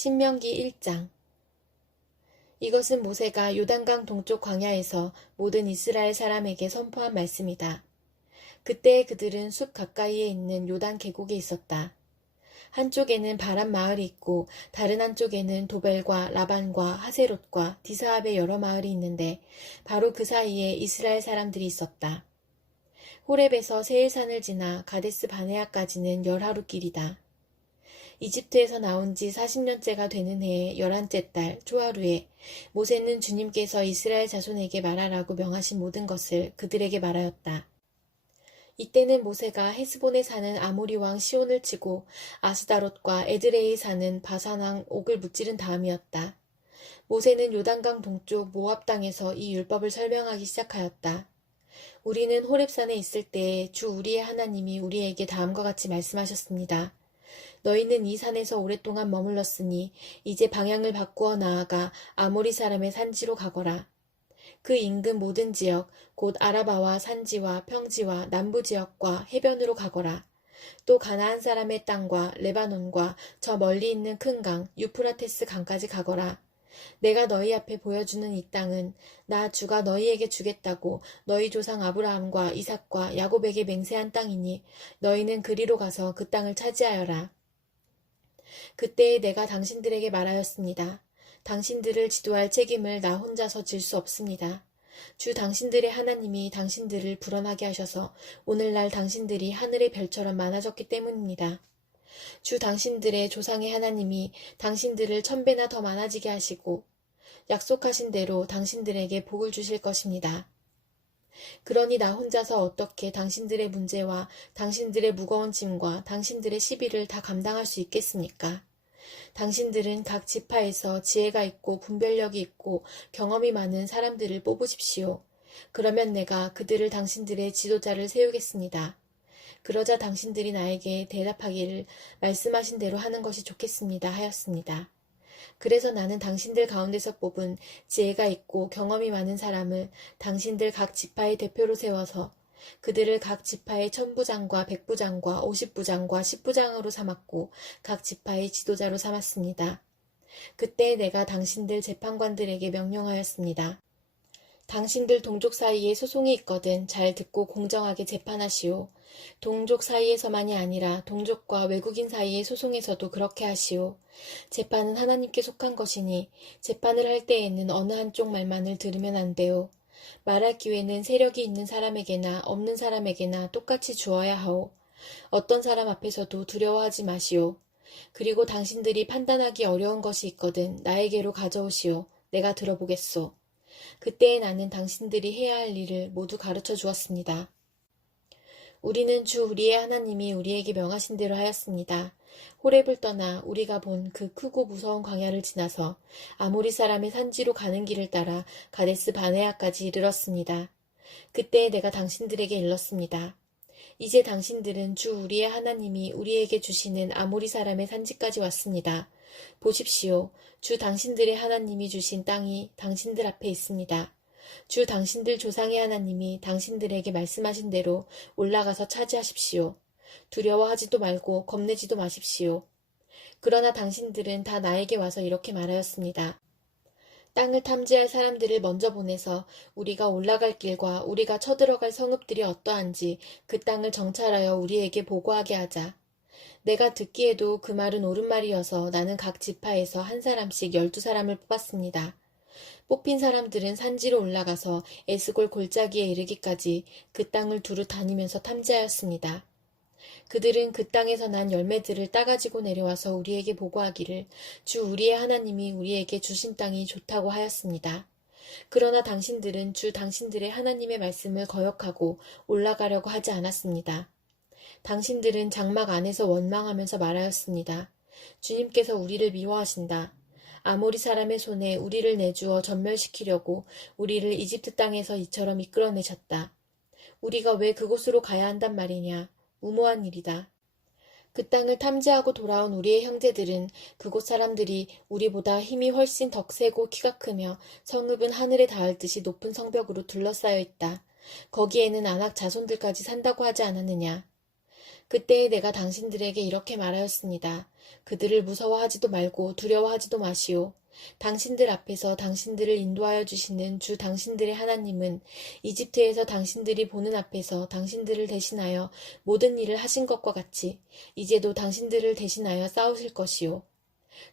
신명기 1장. 이것은 모세가 요단강 동쪽 광야에서 모든 이스라엘 사람에게 선포한 말씀이다. 그때 그들은 숲 가까이에 있는 요단 계곡에 있었다. 한쪽에는 바람 마을이 있고 다른 한쪽에는 도벨과 라반과 하세롯과 디사합의 여러 마을이 있는데 바로 그 사이에 이스라엘 사람들이 있었다. 호렙에서 세일산을 지나 가데스 바네아까지는 10하루 길이다. 이집트에서 나온 지 40년째가 되는 해의 11째 달 초하루에 모세는 주님께서 이스라엘 자손에게 말하라고 명하신 모든 것을 그들에게 말하였다. 이때는 모세가 헤스본에 사는 아모리 왕 시온을 치고 아스다롯과 에드레이에 사는 바산 왕 옥을 무찌른 다음이었다. 모세는 요단강 동쪽 모압 땅에서 이 율법을 설명하기 시작하였다. 우리는 호렙산에 있을 때에 주 우리의 하나님이 우리에게 다음과 같이 말씀하셨습니다. 너희는 이 산에서 오랫동안 머물렀으니 이제 방향을 바꾸어 나아가 아모리 사람의 산지로 가거라. 그 인근 모든 지역 곧 아라바와 산지와 평지와 남부 지역과 해변으로 가거라. 또 가나안 사람의 땅과 레바논과 저 멀리 있는 큰 강 유프라테스 강까지 가거라. 내가 너희 앞에 보여주는 이 땅은 나 주가 너희에게 주겠다고 너희 조상 아브라함과 이삭과 야곱에게 맹세한 땅이니 너희는 그리로 가서 그 땅을 차지하여라. 그때에 내가 당신들에게 말하였습니다. 당신들을 지도할 책임을 나 혼자서 질 수 없습니다. 주 당신들의 하나님이 당신들을 불어나게 하셔서 오늘날 당신들이 하늘의 별처럼 많아졌기 때문입니다. 주 당신들의 조상의 하나님이 당신들을 1000배나 더 많아지게 하시고 약속하신 대로 당신들에게 복을 주실 것입니다. 그러니 나 혼자서 어떻게 당신들의 문제와 당신들의 무거운 짐과 당신들의 시비를 다 감당할 수 있겠습니까? 당신들은 각 지파에서 지혜가 있고 분별력이 있고 경험이 많은 사람들을 뽑으십시오. 그러면 내가 그들을 당신들의 지도자를 세우겠습니다. 그러자 당신들이 나에게 대답하기를 말씀하신 대로 하는 것이 좋겠습니다 하였습니다. 그래서 나는 당신들 가운데서 뽑은 지혜가 있고 경험이 많은 사람을 당신들 각 지파의 대표로 세워서 그들을 각 지파의 1000부장과 100부장과 50부장과 10부장으로 삼았고 각 지파의 지도자로 삼았습니다. 그때 내가 당신들 재판관들에게 명령하였습니다. 당신들 동족 사이에 소송이 있거든 잘 듣고 공정하게 재판하시오. 동족 사이에서만이 아니라 동족과 외국인 사이의 소송에서도 그렇게 하시오. 재판은 하나님께 속한 것이니 재판을 할 때에는 어느 한쪽 말만을 들으면 안 돼요. 말할 기회는 세력이 있는 사람에게나 없는 사람에게나 똑같이 주어야 하오. 어떤 사람 앞에서도 두려워하지 마시오. 그리고 당신들이 판단하기 어려운 것이 있거든 나에게로 가져오시오. 내가 들어보겠소. 그때에 나는 당신들이 해야 할 일을 모두 가르쳐 주었습니다. 우리는 주 우리의 하나님이 우리에게 명하신 대로 하였습니다. 호렙을 떠나 우리가 본 그 크고 무서운 광야를 지나서 아모리 사람의 산지로 가는 길을 따라 가데스 바네아까지 이르렀습니다. 그때 내가 당신들에게 일렀습니다. 이제 당신들은 주 우리의 하나님이 우리에게 주시는 아모리 사람의 산지까지 왔습니다. 보십시오. 주 당신들의 하나님이 주신 땅이 당신들 앞에 있습니다. 주 당신들 조상의 하나님이 당신들에게 말씀하신 대로 올라가서 차지하십시오. 두려워하지도 말고 겁내지도 마십시오. 그러나 당신들은 다 나에게 와서 이렇게 말하였습니다. 땅을 탐지할 사람들을 먼저 보내서 우리가 올라갈 길과 우리가 쳐들어갈 성읍들이 어떠한지 그 땅을 정찰하여 우리에게 보고하게 하자. 내가 듣기에도 그 말은 옳은 말이어서 나는 각 지파에서 한 사람씩 12사람을 뽑았습니다. 뽑힌 사람들은 산지로 올라가서 에스골 골짜기에 이르기까지 그 땅을 두루 다니면서 탐지하였습니다. 그들은 그 땅에서 난 열매들을 따가지고 내려와서 우리에게 보고하기를 주 우리의 하나님이 우리에게 주신 땅이 좋다고 하였습니다. 그러나 당신들은 주 당신들의 하나님의 말씀을 거역하고 올라가려고 하지 않았습니다. 당신들은 장막 안에서 원망하면서 말하였습니다. 주님께서 우리를 미워하신다. 아모리 사람의 손에 우리를 내주어 전멸시키려고 우리를 이집트 땅에서 이처럼 이끌어내셨다. 우리가 왜 그곳으로 가야 한단 말이냐. 무모한 일이다. 그 땅을 탐지하고 돌아온 우리의 형제들은 그곳 사람들이 우리보다 힘이 훨씬 더 세고 키가 크며 성읍은 하늘에 닿을 듯이 높은 성벽으로 둘러싸여 있다. 거기에는 안악 자손들까지 산다고 하지 않았느냐. 그때 내가 당신들에게 이렇게 말하였습니다. 그들을 무서워하지도 말고 두려워하지도 마시오. 당신들 앞에서 당신들을 인도하여 주시는 주 당신들의 하나님은 이집트에서 당신들이 보는 앞에서 당신들을 대신하여 모든 일을 하신 것과 같이 이제도 당신들을 대신하여 싸우실 것이요.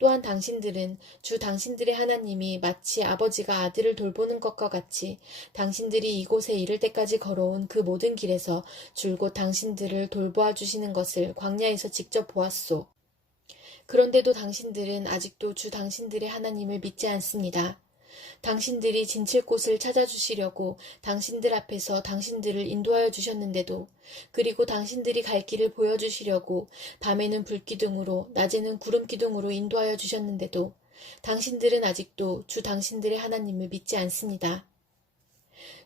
또한 당신들은 주 당신들의 하나님이 마치 아버지가 아들을 돌보는 것과 같이 당신들이 이곳에 이를 때까지 걸어온 그 모든 길에서 줄곧 당신들을 돌보아 주시는 것을 광야에서 직접 보았소. 그런데도 당신들은 아직도 주 당신들의 하나님을 믿지 않습니다. 당신들이 진칠 곳을 찾아주시려고 당신들 앞에서 당신들을 인도하여 주셨는데도, 그리고 당신들이 갈 길을 보여주시려고 밤에는 불기둥으로 낮에는 구름기둥으로 인도하여 주셨는데도 당신들은 아직도 주 당신들의 하나님을 믿지 않습니다.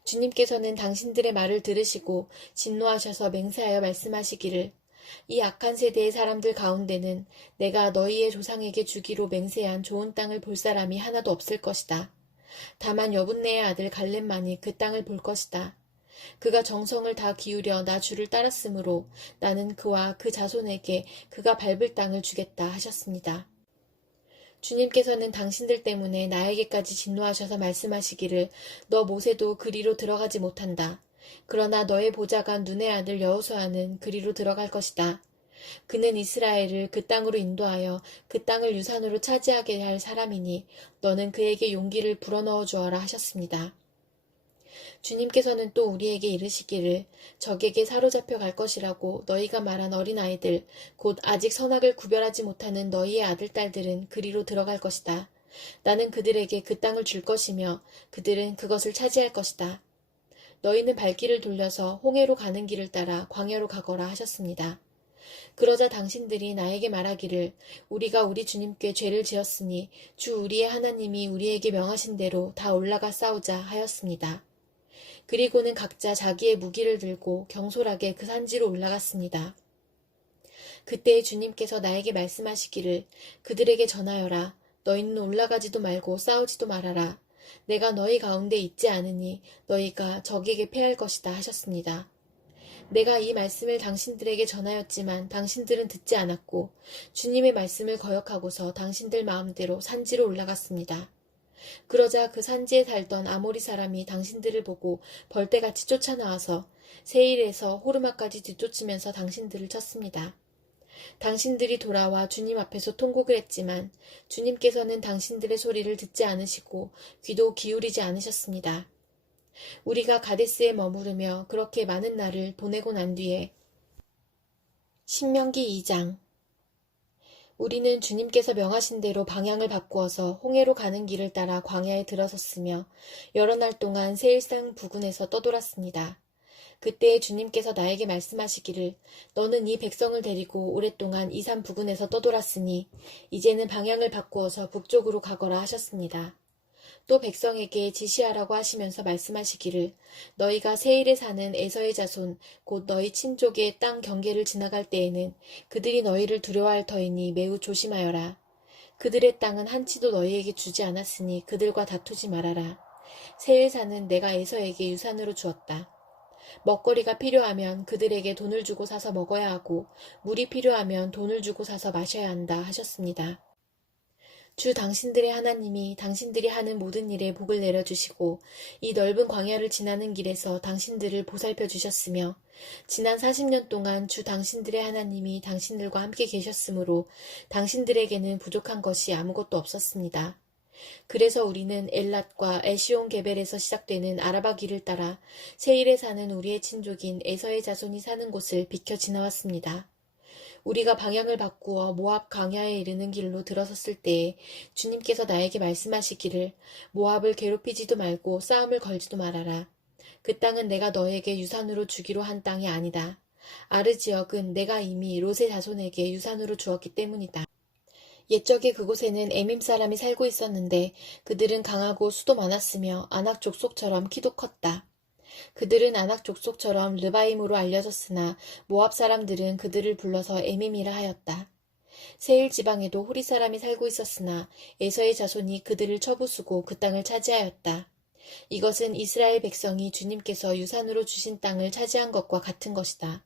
주님께서는 당신들의 말을 들으시고 진노하셔서 맹세하여 말씀하시기를, 이 악한 세대의 사람들 가운데는 내가 너희의 조상에게 주기로 맹세한 좋은 땅을 볼 사람이 하나도 없을 것이다. 다만 여분네의 아들 갈렙만이 그 땅을 볼 것이다. 그가 정성을 다 기울여 나 주를 따랐으므로 나는 그와 그 자손에게 그가 밟을 땅을 주겠다 하셨습니다. 주님께서는 당신들 때문에 나에게까지 진노하셔서 말씀하시기를, 너 모세도 그리로 들어가지 못한다. 그러나 너의 보좌관 눈의 아들 여호수아는 그리로 들어갈 것이다. 그는 이스라엘을 그 땅으로 인도하여 그 땅을 유산으로 차지하게 할 사람이니 너는 그에게 용기를 불어넣어 주어라 하셨습니다. 주님께서는 또 우리에게 이르시기를, 적에게 사로잡혀 갈 것이라고 너희가 말한 어린아이들, 곧 아직 선악을 구별하지 못하는 너희의 아들딸들은 그리로 들어갈 것이다. 나는 그들에게 그 땅을 줄 것이며 그들은 그것을 차지할 것이다. 너희는 발길을 돌려서 홍해로 가는 길을 따라 광야로 가거라 하셨습니다. 그러자 당신들이 나에게 말하기를, 우리가 우리 주님께 죄를 지었으니 주 우리의 하나님이 우리에게 명하신 대로 다 올라가 싸우자 하였습니다. 그리고는 각자 자기의 무기를 들고 경솔하게 그 산지로 올라갔습니다. 그때 주님께서 나에게 말씀하시기를, 그들에게 전하여라. 너희는 올라가지도 말고 싸우지도 말아라. 내가 너희 가운데 있지 않으니 너희가 적에게 패할 것이다 하셨습니다. 내가 이 말씀을 당신들에게 전하였지만 당신들은 듣지 않았고 주님의 말씀을 거역하고서 당신들 마음대로 산지로 올라갔습니다. 그러자 그 산지에 살던 아모리 사람이 당신들을 보고 벌떼같이 쫓아나와서 세일에서 호르마까지 뒤쫓으면서 당신들을 쳤습니다. 당신들이 돌아와 주님 앞에서 통곡을 했지만 주님께서는 당신들의 소리를 듣지 않으시고 귀도 기울이지 않으셨습니다. 우리가 가데스에 머무르며 그렇게 많은 날을 보내고 난 뒤에 신명기 2장. 우리는 주님께서 명하신 대로 방향을 바꾸어서 홍해로 가는 길을 따라 광야에 들어섰으며 여러 날 동안 세일산 부근에서 떠돌았습니다. 그때 주님께서 나에게 말씀하시기를, 너는 이 백성을 데리고 오랫동안 이 산 부근에서 떠돌았으니 이제는 방향을 바꾸어서 북쪽으로 가거라 하셨습니다. 또 백성에게 지시하라고 하시면서 말씀하시기를, 너희가 세일에 사는 에서의 자손 곧 너희 친족의 땅 경계를 지나갈 때에는 그들이 너희를 두려워할 터이니 매우 조심하여라. 그들의 땅은 한치도 너희에게 주지 않았으니 그들과 다투지 말아라. 세일 산은 내가 에서에게 유산으로 주었다. 먹거리가 필요하면 그들에게 돈을 주고 사서 먹어야 하고 물이 필요하면 돈을 주고 사서 마셔야 한다 하셨습니다. 주 당신들의 하나님이 당신들이 하는 모든 일에 복을 내려주시고 이 넓은 광야를 지나는 길에서 당신들을 보살펴 주셨으며 지난 40년 동안 주 당신들의 하나님이 당신들과 함께 계셨으므로 당신들에게는 부족한 것이 아무것도 없었습니다. 그래서 우리는 엘랏과 에시온 게벨에서 시작되는 아라바 길을 따라 세일에 사는 우리의 친족인 에서의 자손이 사는 곳을 비켜 지나왔습니다. 우리가 방향을 바꾸어 모압 광야에 이르는 길로 들어섰을 때에 주님께서 나에게 말씀하시기를, 모압을 괴롭히지도 말고 싸움을 걸지도 말아라. 그 땅은 내가 너에게 유산으로 주기로 한 땅이 아니다. 아르 지역은 내가 이미 롯의 자손에게 유산으로 주었기 때문이다. 옛적에 그곳에는 에밈 사람이 살고 있었는데 그들은 강하고 수도 많았으며 아낙 족속처럼 키도 컸다. 그들은 아낙 족속처럼 르바임으로 알려졌으나 모압 사람들은 그들을 불러서 에밈이라 하였다. 세일 지방에도 호리 사람이 살고 있었으나 에서의 자손이 그들을 쳐부수고 그 땅을 차지하였다. 이것은 이스라엘 백성이 주님께서 유산으로 주신 땅을 차지한 것과 같은 것이다.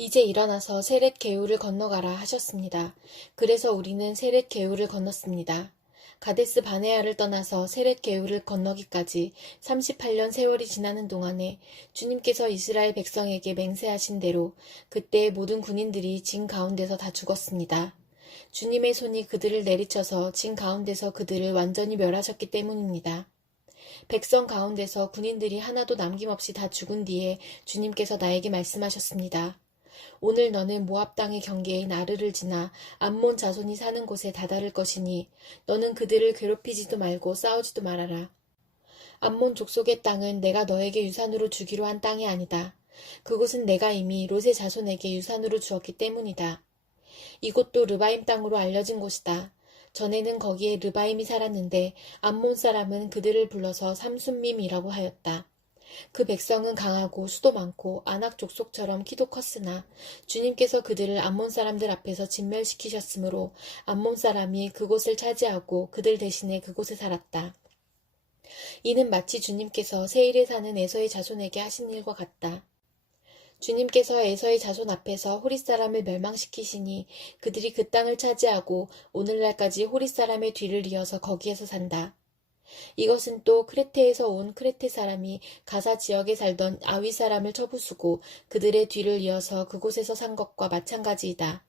이제 일어나서 세렛 게울을 건너가라 하셨습니다. 그래서 우리는 세렛 게울을 건넜습니다. 가데스 바네아를 떠나서 세렛 게울을 건너기까지 38년 세월이 지나는 동안에 주님께서 이스라엘 백성에게 맹세하신 대로 그때 모든 군인들이 진 가운데서 다 죽었습니다. 주님의 손이 그들을 내리쳐서 진 가운데서 그들을 완전히 멸하셨기 때문입니다. 백성 가운데서 군인들이 하나도 남김없이 다 죽은 뒤에 주님께서 나에게 말씀하셨습니다. 오늘 너는 모압 땅의 경계인 아르를 지나 암몬 자손이 사는 곳에 다다를 것이니 너는 그들을 괴롭히지도 말고 싸우지도 말아라. 암몬 족속의 땅은 내가 너에게 유산으로 주기로 한 땅이 아니다. 그곳은 내가 이미 롯의 자손에게 유산으로 주었기 때문이다. 이곳도 르바임 땅으로 알려진 곳이다. 전에는 거기에 르바임이 살았는데 암몬 사람은 그들을 불러서 삼순밈이라고 하였다. 그 백성은 강하고 수도 많고 아낙 족속처럼 키도 컸으나 주님께서 그들을 암몬 사람들 앞에서 진멸시키셨으므로 암몬 사람이 그곳을 차지하고 그들 대신에 그곳에 살았다. 이는 마치 주님께서 세일에 사는 에서의 자손에게 하신 일과 같다. 주님께서 에서의 자손 앞에서 호릿 사람을 멸망시키시니 그들이 그 땅을 차지하고 오늘날까지 호릿 사람의 뒤를 이어서 거기에서 산다. 이것은 또 크레테에서 온 크레테 사람이 가사 지역에 살던 아위 사람을 쳐부수고 그들의 뒤를 이어서 그곳에서 산 것과 마찬가지이다.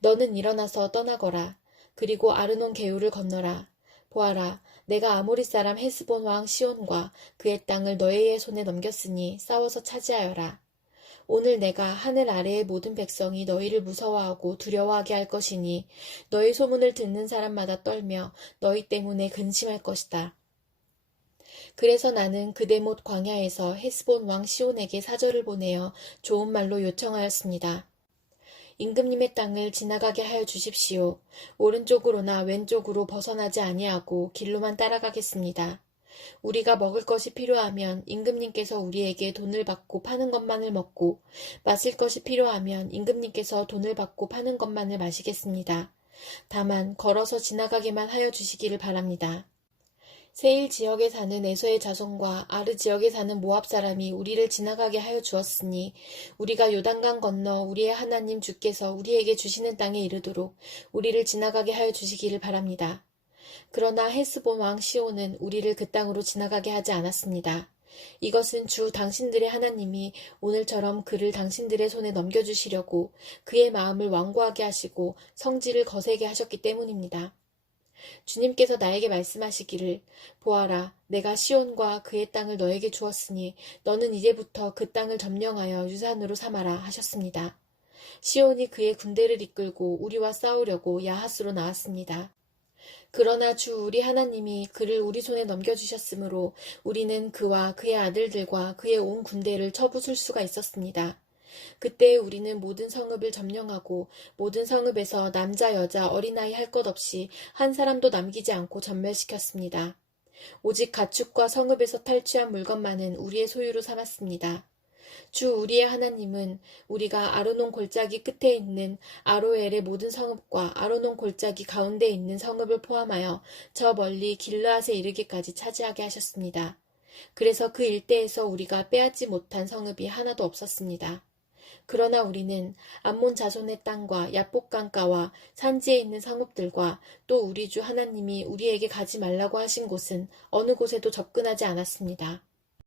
너는 일어나서 떠나거라. 그리고 아르논 개울을 건너라. 보아라, 내가 아모리 사람 헤스본 왕 시온과 그의 땅을 너의 손에 넘겼으니 싸워서 차지하여라. 오늘 내가 하늘 아래의 모든 백성이 너희를 무서워하고 두려워하게 할 것이니 너희 소문을 듣는 사람마다 떨며 너희 때문에 근심할 것이다. 그래서 나는 그데못 광야에서 헤스본 왕 시온에게 사절을 보내어 좋은 말로 요청하였습니다. 임금님의 땅을 지나가게 하여 주십시오. 오른쪽으로나 왼쪽으로 벗어나지 아니하고 길로만 따라가겠습니다. 우리가 먹을 것이 필요하면 임금님께서 우리에게 돈을 받고 파는 것만을 먹고 마실 것이 필요하면 임금님께서 돈을 받고 파는 것만을 마시겠습니다. 다만 걸어서 지나가게만 하여 주시기를 바랍니다. 세일 지역에 사는 에서의 자손과 아르 지역에 사는 모압 사람이 우리를 지나가게 하여 주었으니 우리가 요단강 건너 우리의 하나님 주께서 우리에게 주시는 땅에 이르도록 우리를 지나가게 하여 주시기를 바랍니다. 그러나 헤스본 왕 시온은 우리를 그 땅으로 지나가게 하지 않았습니다. 이것은 주 당신들의 하나님이 오늘처럼 그를 당신들의 손에 넘겨주시려고 그의 마음을 완고하게 하시고 성질을 거세게 하셨기 때문입니다. 주님께서 나에게 말씀하시기를 보아라, 내가 시온과 그의 땅을 너에게 주었으니 너는 이제부터 그 땅을 점령하여 유산으로 삼아라 하셨습니다. 시온이 그의 군대를 이끌고 우리와 싸우려고 야하스로 나왔습니다. 그러나 주 우리 하나님이 그를 우리 손에 넘겨주셨으므로 우리는 그와 그의 아들들과 그의 온 군대를 쳐부술 수가 있었습니다. 그때 우리는 모든 성읍을 점령하고 모든 성읍에서 남자 여자 어린아이 할 것 없이 한 사람도 남기지 않고 전멸시켰습니다. 오직 가축과 성읍에서 탈취한 물건만은 우리의 소유로 삼았습니다. 주 우리의 하나님은 우리가 아르논 골짜기 끝에 있는 아로엘의 모든 성읍과 아르논 골짜기 가운데 있는 성읍을 포함하여 저 멀리 길르앗에 이르기까지 차지하게 하셨습니다. 그래서 그 일대에서 우리가 빼앗지 못한 성읍이 하나도 없었습니다. 그러나 우리는 암몬 자손의 땅과 야복강가와 산지에 있는 성읍들과 또 우리 주 하나님이 우리에게 가지 말라고 하신 곳은 어느 곳에도 접근하지 않았습니다.